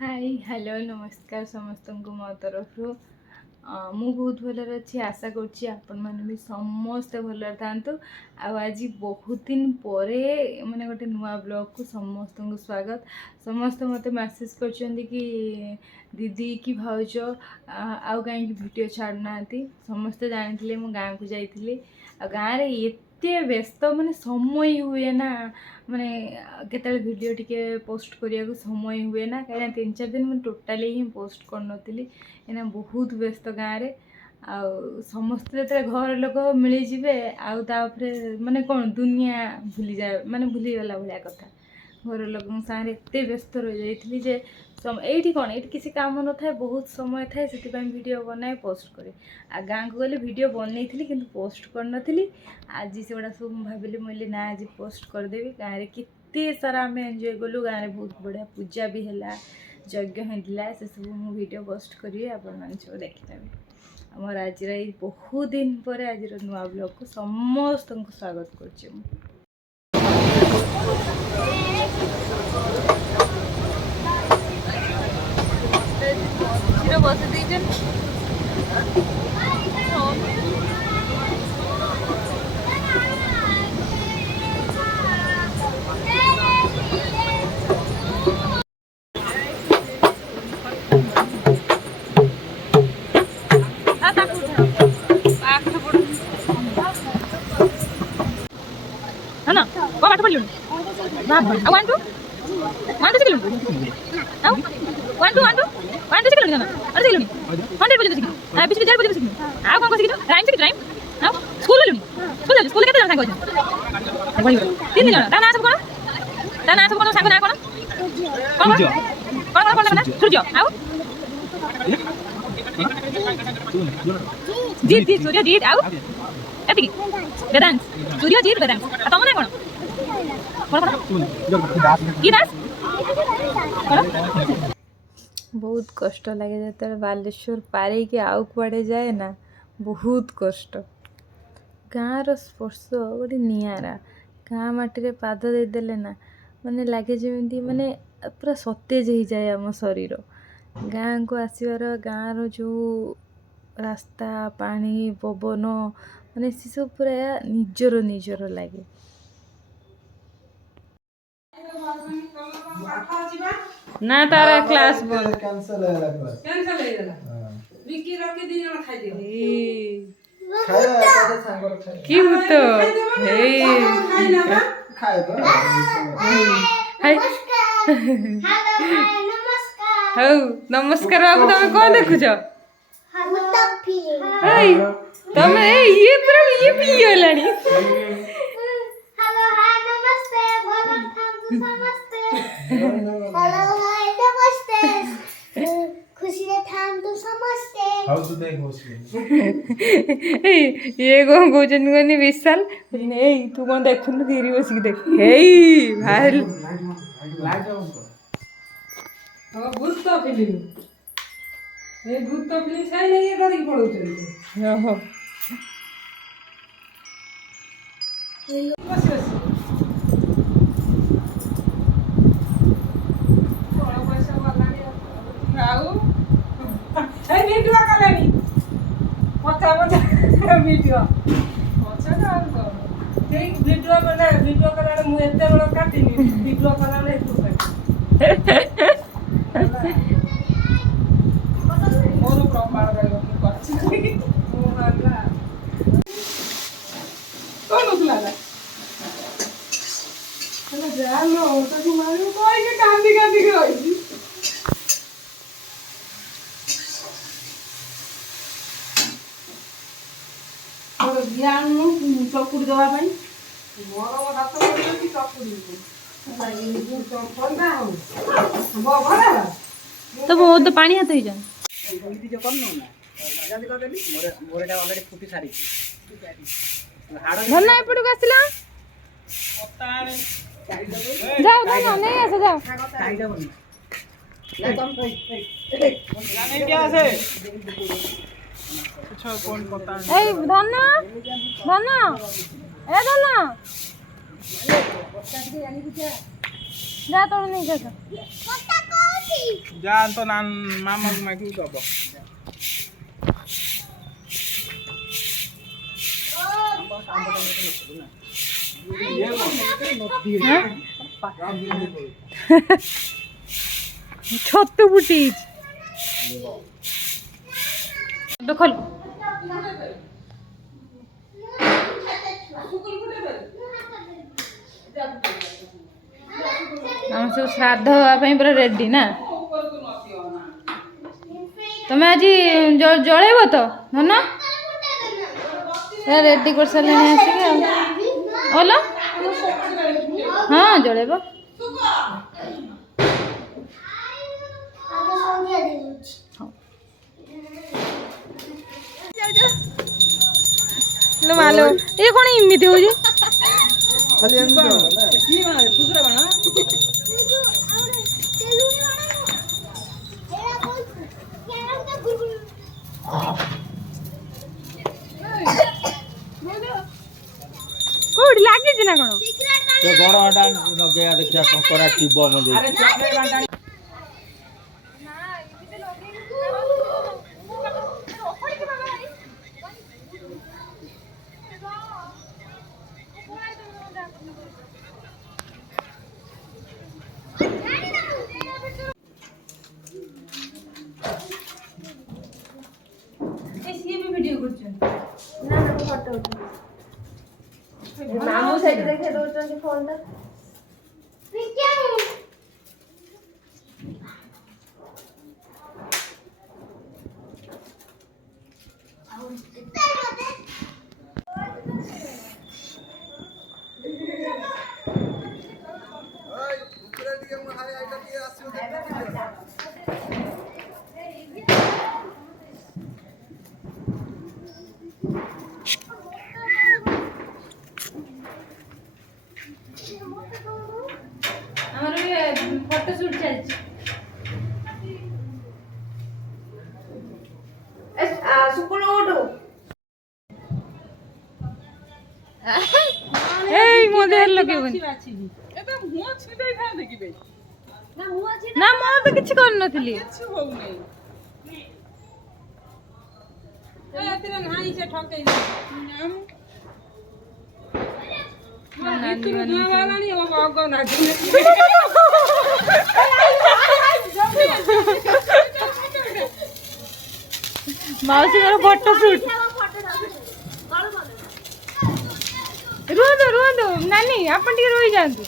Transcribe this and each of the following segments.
Hi hello नमस्कार समस्त को मो तरफ मु बहुत भलर अच्छी आशा करछि आपण माने भी समस्ते भलर थांतु। आज बहुत दिन परे माने गोटे नुआ ब्लॉग को समस्त को स्वागत। समस्त मते मैसेज करछन्ती कि दीदी कि भाउज आउ कहीं वीडियो छाड़ना समस्ते जानी मु गाँव को जाइली गाँव रे एते व्यस्त माने समय हुए ना माने केते वीडियो टिके पोस्ट करिया को समय हुए ना कहीं 3-4 दिन मुझे टोटाली ही पोस्ट कर नथिली एना बहुत व्यस्त गाँव रे आ समस्त जो घर लोक मिली जिवे आउ तापरे माने कौन दुनिया भूली जाए माने भूली गला भाया कथा घर लोक सारे एते व्यस्त रही जाइली जे ये कौन ये किसी काम न था बहुत समय थाए से वीडियो बनाए पोस्ट करे आ गाँव को गले वीडियो बनई थी कि पोस्ट कर नी आज से गुड़ा सब भाविली मुझे ना आज पोस्ट करदेवी गाँव में केते सारा आम एंजॉय कलु गाँव में बहुत बढ़िया पूजा भी है यज्ञ होता से सब मुझे वीडियो पोस्ट करी आप सब देखने आमर आज बहुत दिन पर आज नुआ ब्लॉग को समस्त को स्वागत कर बस दीजिए है ना वो बात बोलियो बाबा आ 1 2 1 2 किलो आ 1 2 1 2 किलो ना अरे किलो 100 बजे सिखी आ बिच बिचार बजे सिखी आ कोन सिखी राइम सिखी राइम आ स्कूल लेनी स्कूल केते जण सांग होय 3 दिन ता ना सब कोन सांग ना कोन कोन सूर्य आओ जीत सूर्य जीत आओ एतिकी वेदांत सूर्य जीत वेदांत आ तम ना कोन की दास बहुत कष्ट लगे जो बालेश्वर पारे कि आउ कुआड़े जाए ना बहुत कष्ट गाँव स्पर्श गोटे निरा गाँ माटी पाद देदेले ना माने लगे जमी माने पूरा सतेज हो जाए आम शरीर गाँ को आसबार गाँव जो रास्ता पानी पवन माने सी सब पूरा निजर निजर लगे ना तारा क्लास बंद कैंसिल हो गला विकी रखी दी जण खाइ दियो खाया तारे सांगर खाय की होतो हे खाय तो हाय हेलो नमस्कार बाबू तुम कौन देखु छ हाय तुम ये पूरा ये पियो लानी हेलो हाय नमस्ते बोला थाम नमस्ते हेलो हाय नमस्ते खुशी रे थाम तू समझते हाउ तू देख खुशी ये गोजन गनी विशाल ए तू कोन देखुन धीरे बस के देख हे भाई लाइट अब भूत फिल्म ए भूत फिल्म साइ नहीं करी पड़ो चली ओहो बस बस वीडियो कलानी पचा पचा वीडियो पचा ना ठीक वीडियो कला वीडियो कला मु एते बड़ काटिनी वीडियो कला ले तू मोर प्रमाण गयो मु करछि मु मारला कोन उठलाला चलो जानो तो मारू कोई के कांदी कांदी के होई ज्ञान चकुड़ी देवाई मोर हाथ कि चकुड़ी तो बहुत पानी हाथ हो जाए धन्ना एपट को आसला जाओ धन्ना नहीं आस जाओ ए धन्ना धन्ना ए धन्ना जा तो नहीं जा जा तो ना मामा को मागी दब छतु फुटी खोल हम सब श्राद्ध हाँपाई पूरा रेडी ना तुम आज जलैब तो धन रेडी कर सारे आसिक बोल हाँ जलैब मालो ये कौन इमिति हो कोड लागे ना कोन तो गड़ाटा लगे देखिया कंकरा टिबो मजे वीडियो ना ना फोटो मामू साइड देखे दोस्तों फोन टा फोटो शूट चलछि सुकुल ओडो एई मॉडल लगेबनी एबे मुआ छिदै था देखिबे ना हुआ छी ना मैं तो किछ कर नथिली किछ हो नै ए अतिन हाई से ठकै नाम नानी वाला नहीं हो बागो ना माउसी मेरा फोटो शूट रुआ दो नानी अपन टिके रोई जानतु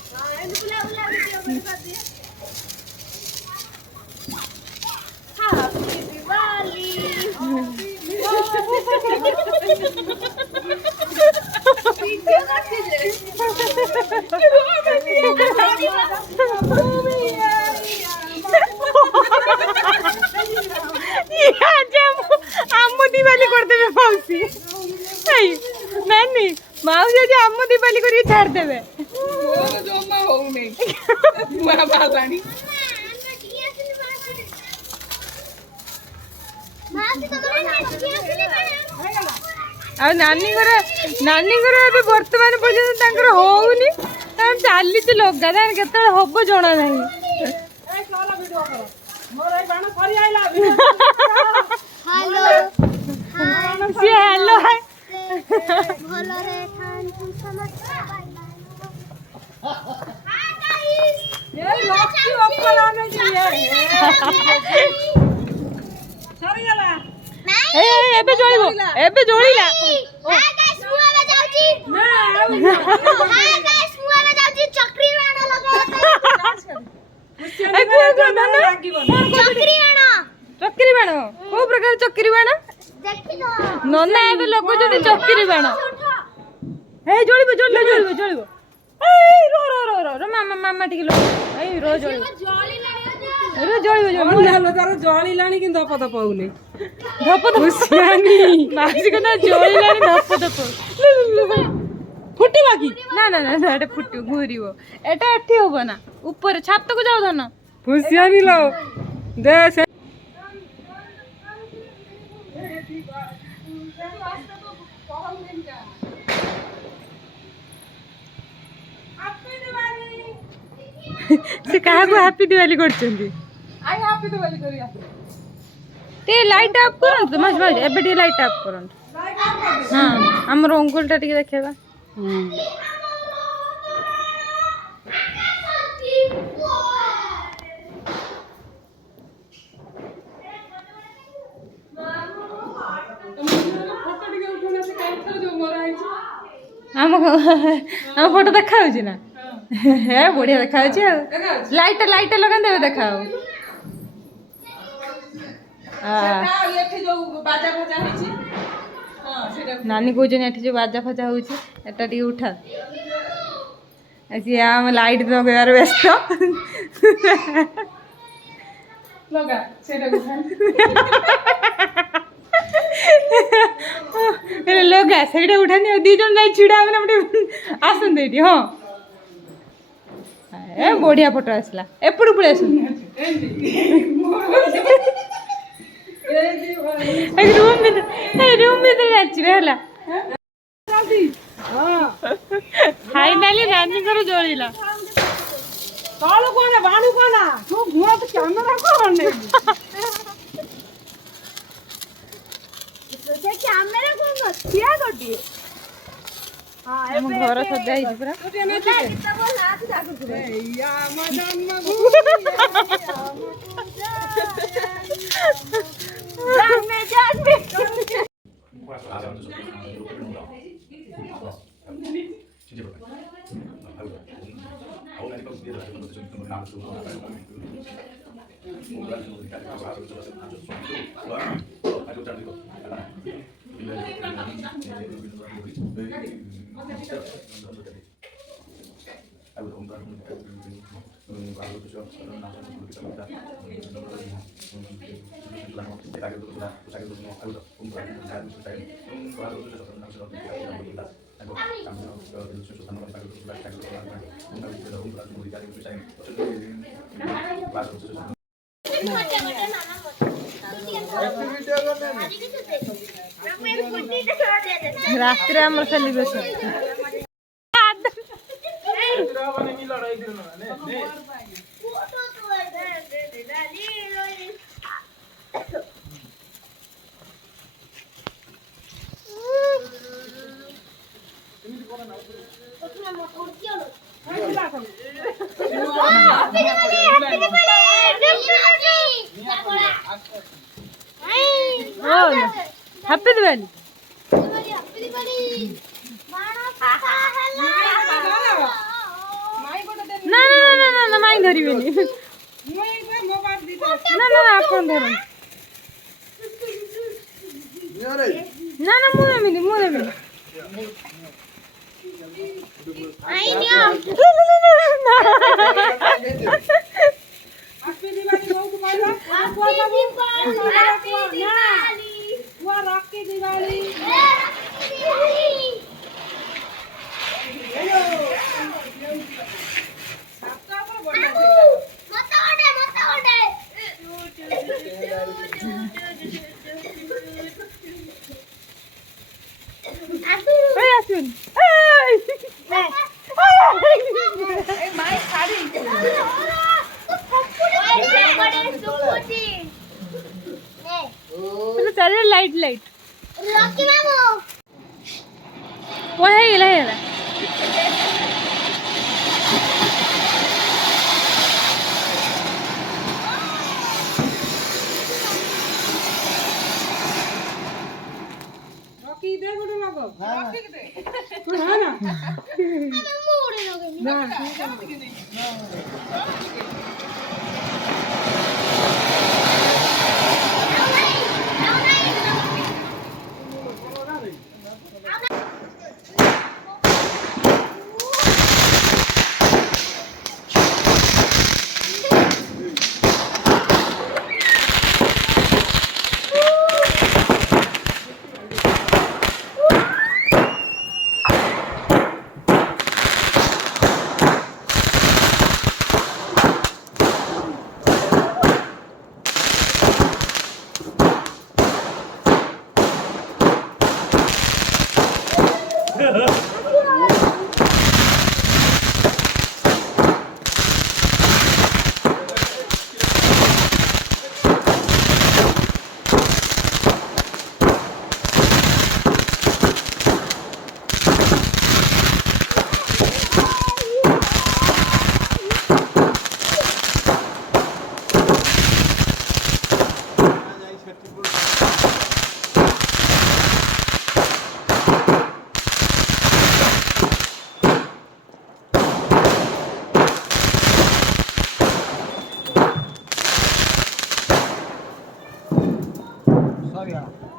आम दिवाली कर देबे मौसी नानी मौसी जे आम दिवाली करी छाड़ देबे मोर जमा हो नै बुआ बालानी मासी तो आ नानी घर ए वर्तमान पर्यंत तांकर होउनी हम चाली छि लगा दान केते होबो जणा नाही ए चला वीडियो करो मोर ए बाण फरी आइला हेलो सी हेलो है भलो रे खान तुम समझ हां गाइस ए लक्ष्मी ओपन आने दिए सरी गला ए एबे जोड़ीला हां गाइस मु एबे जाउची ना हां गाइस मु एबे जाउची चक्री बाण लगा ए को दाना चक्री बाण को प्रकार चक्री बाण देखि तो नन्ना एबे लोग जदी चक्री बाण ए जोड़िबो ए रो मामा टिके लो ए रो जोड़िबो रो जोड़िबो जालो तार जळी लाणी कि धप धप होउनी धप खुशियानी मासी कना जोड़ी लानी धप धप फुटी बाकी ना एटा फुटी घूरिबो एटा एठी होबो ना ऊपर छात को जाओ धन खुशियानी लो दे से से कहा को हैप्पी दिवाली करछंदी आई आप तो वाली करिया टे लाइट ऑफ करंतु माज माज एबे टे लाइट ऑफ करंतु हां हमर अंगुलटा टिके देखेबा फोटो टिके उठोना से कैंसर जो मोर आई छी हम फोटो देखा होची ना हे बढ़िया देखा होची लाइट लाइट लगा देबे देखाओ सेटा एठी जो बाजा भजा है छी हां सेटा नानी कहछन एठी जो बाजा फजा होची एटा टी उठा ऐसी हम लाइट लगार व्यस्त लगा सेटा उठा अरे लोग सैडा उठानी दी जन जाई छिड़ा हमने आसन देटी हां ए बढ़िया फोटो आसला एपड़ पळे आसन रूम में जाची रहला फाइनली रानी करो जोड़ीला कालो कोना बाणू कोना तू घुमा तो कैमरा कोन ने ସେ କ୍ୟାମେରା କଣ ଠିଆ କରିଦିଏ ହଁ ଆମ ଘର ସଜା ହେଇଛି ପୁରା तो ने ଗୀତ ବୋଲ ନାଚ ଡାକୁଥିବେ या मदन ଜାନେ ଜାନେ रात्रि आमर सेलिब्रेशन हैप्पी दिवाली ना ना ना ना ना माई धरिबेनी ना ना ना आपन धरन ना ना मु देबेनी आई नियो हैप्पी दिवाली बहुत मारा हैप्पी दिवाली वो रॉकी दिवाली ओए आसुन चलो चल लाइट लाइट रॉकी मामू वो है ये रॉकी दे गुड लगो रॉकी दे हां ना मामू उड़े लगे ना ସରିଗଲା